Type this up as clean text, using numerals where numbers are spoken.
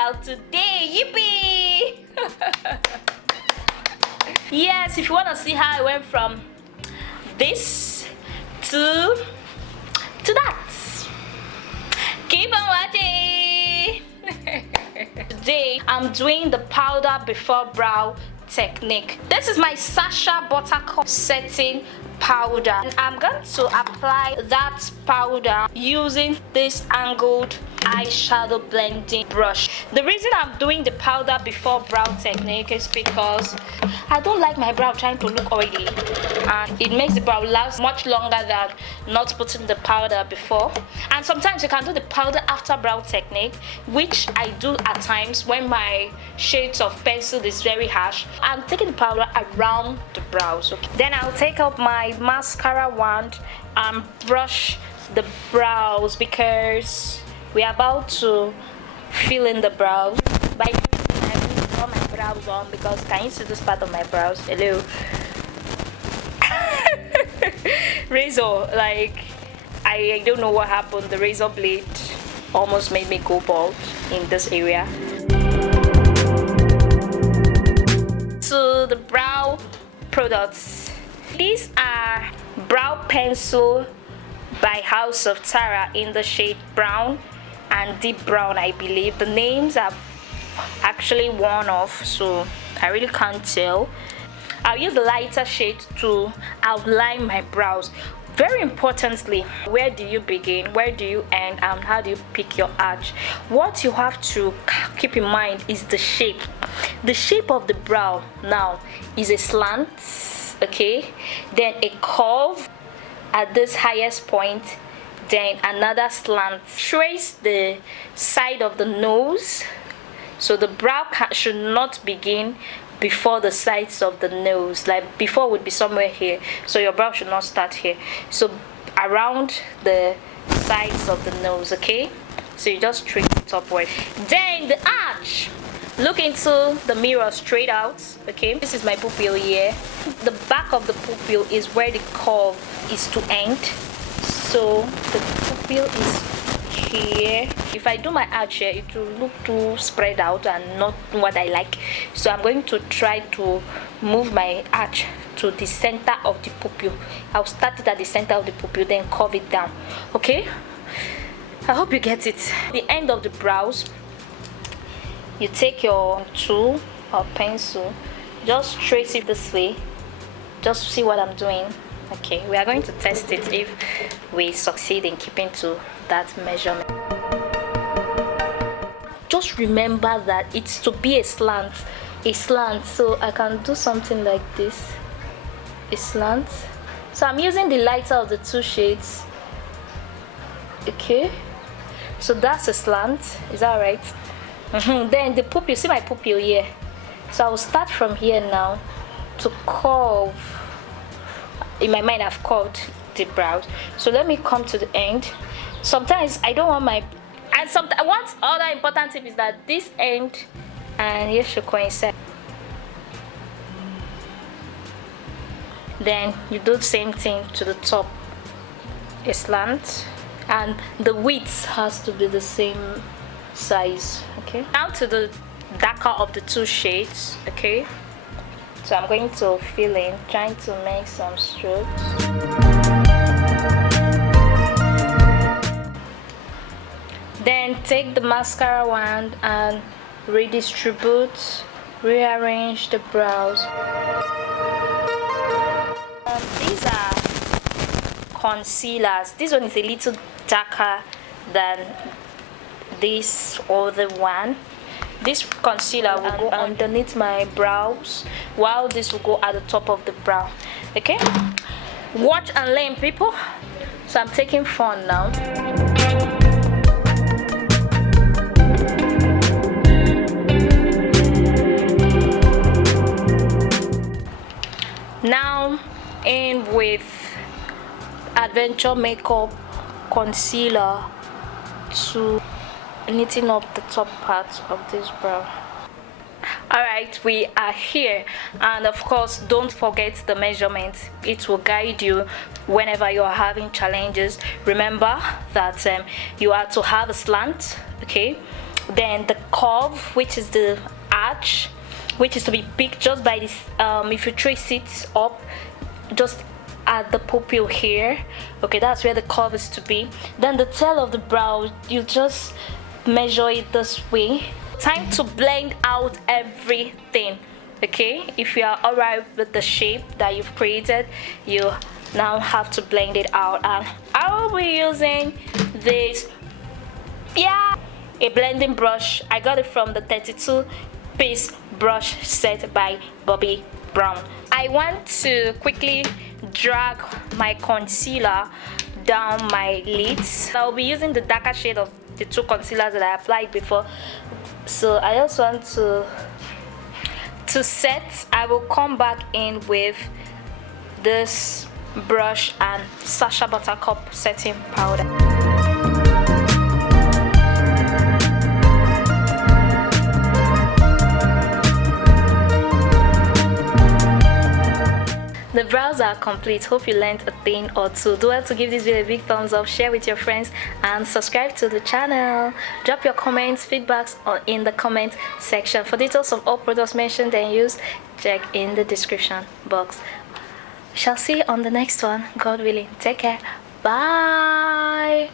tutorial today. Yippee! Yes, if you want to see how I went from this to that, keep on watching. Today I'm doing the powder before brow technique. This is my Sacha buttercup setting powder, and I'm going to apply that powder using this angled eyeshadow blending brush. The reason I'm doing the powder before brow technique is because I don't like my brow trying to look oily, and it makes the brow last much longer than not putting the powder before. And sometimes you can do the powder after brow technique, which I do at times when my shades of pencil is very harsh. I'm taking the powder around the brows. Okay, then I'll take up my mascara wand and brush the brows because we're about to fill in the brows. By now, I need to all my brows on because can you see this part of my brows? Hello. Razor, like I don't know what happened. The razor blade almost made me go bald in this area. So the brow products. These are brow pencil by House of Tara in the shade brown and deep brown, I believe. The names are actually worn off, so I really can't tell. I'll use the lighter shade to outline my brows. Very importantly, where do you begin, where do you end, and how do you pick your arch? What you have to keep in mind is the shape. The shape of the brow now is a slant, okay, then a curve at this highest point, then another slant. Trace the side of the nose, so the brow should not begin before the sides of the nose. Like before would be somewhere here, so your brow should not start here, so around the sides of the nose, okay? So you just trace it upward. Then the arch, look into the mirror straight out, okay? This is my pupil here. The back of the pupil is where the curve is to end, so the pupil is here. If I do my arch here, it will look too spread out and not what I like, so I'm going to try to move my arch to the center of the pupil. I'll start it at the center of the pupil, then curve it down, okay? I hope you get it. The end of the brows, you take your tool or pencil, just trace it this way. Just see what I'm doing. Okay, we are going to test it if we succeed in keeping to that measurement. Just remember that it's to be a slant, so I can do something like this, a slant. So I'm using the lighter of the two shades, okay? So that's a slant, is that right? Then the pupil, see my pupil here, so I will start from here now to curve. In my mind I've curved the brows, so let me come to the end. Sometimes I don't want my, and sometimes one other important tip is that this end and here should coincide. Then you do the same thing to the top, a slant, and the width has to be the same size, okay? Now to the darker of the two shades, okay? So I'm going to fill in, trying to make some strokes. Then take the mascara wand and redistribute, rearrange the brows. These are concealers. This one is a little darker than this other one. This concealer will go underneath my brows, while this will go at the top of the brow, okay? Watch and learn, people. So I'm taking Fawn now. Now in with Adventure Makeup concealer to knitting up the top part of this brow. Alright, we are here, and of course don't forget the measurements. It will guide you whenever you are having challenges. Remember that you are to have a slant, okay? then the curve, which is the arch, which is to be picked just by this. If you trace it up just at the pupil here, okay, that's where the curve is to be. Then the tail of the brow, you just measure it this way. Time to blend out everything. Okay, if you are alright with the shape that you've created, you now have to blend it out. And I will be using this, a blending brush. I got it from the 32-piece brush set by Bobbi Brown. I want to quickly drag my concealer down my lids. I'll be using the darker shade of the two concealers that I applied before, so I just want to set. I will come back in with this brush and Sacha buttercup setting powder. The brows are complete. Hope you learned a thing or two. Do well to give this video a big thumbs up, share with your friends, and subscribe to the channel. Drop your comments, feedbacks in the comment section. For details of all products mentioned and used, check in the description box. Shall see you on the next one, God willing. Take care. Bye.